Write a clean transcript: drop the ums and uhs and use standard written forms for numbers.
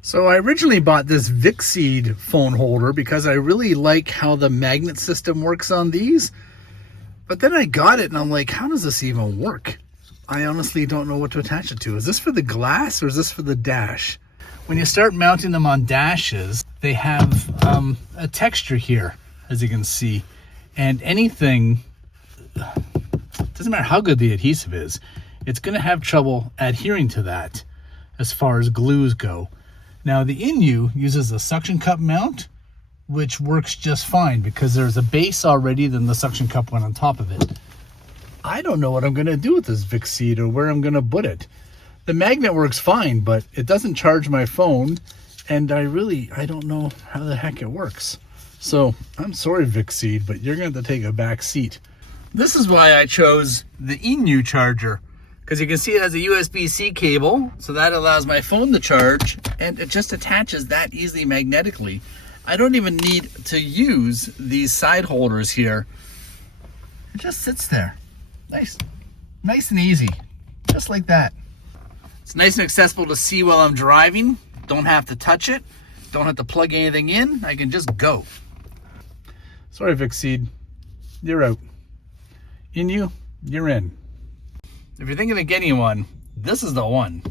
So I originally bought this Vicseed phone holder because I really like how the magnet system works on these. But then I got it and I'm like, how does this even work? I honestly don't know what to attach it to. Is this for the glass or is this for the dash? When you start mounting them on dashes, they have a texture here, as you can see. And anything, doesn't matter how good the adhesive is, it's going to have trouble adhering to that as far as glues go. Now the Iniu uses a suction cup mount, which works just fine because there's a base already, then the suction cup went on top of it. I don't know what I'm going to do with this Vicseed or where I'm going to put it. The magnet works fine, but it doesn't charge my phone, and I don't know how the heck it works. So I'm sorry, Vicseed, but you're going to have to take a back seat. This is why I chose the Iniu charger, because you can see it has a USB-C cable, so that allows my phone to charge, and it just attaches that easily magnetically. I don't even need to use these side holders here. It just sits there. Nice and easy, just like that. It's nice and accessible to see while I'm driving. Don't have to touch it. Don't have to plug anything in. I can just go. Sorry, Vicseed, you're out. Iniu, you're in. If you're thinking of getting one, this is the one.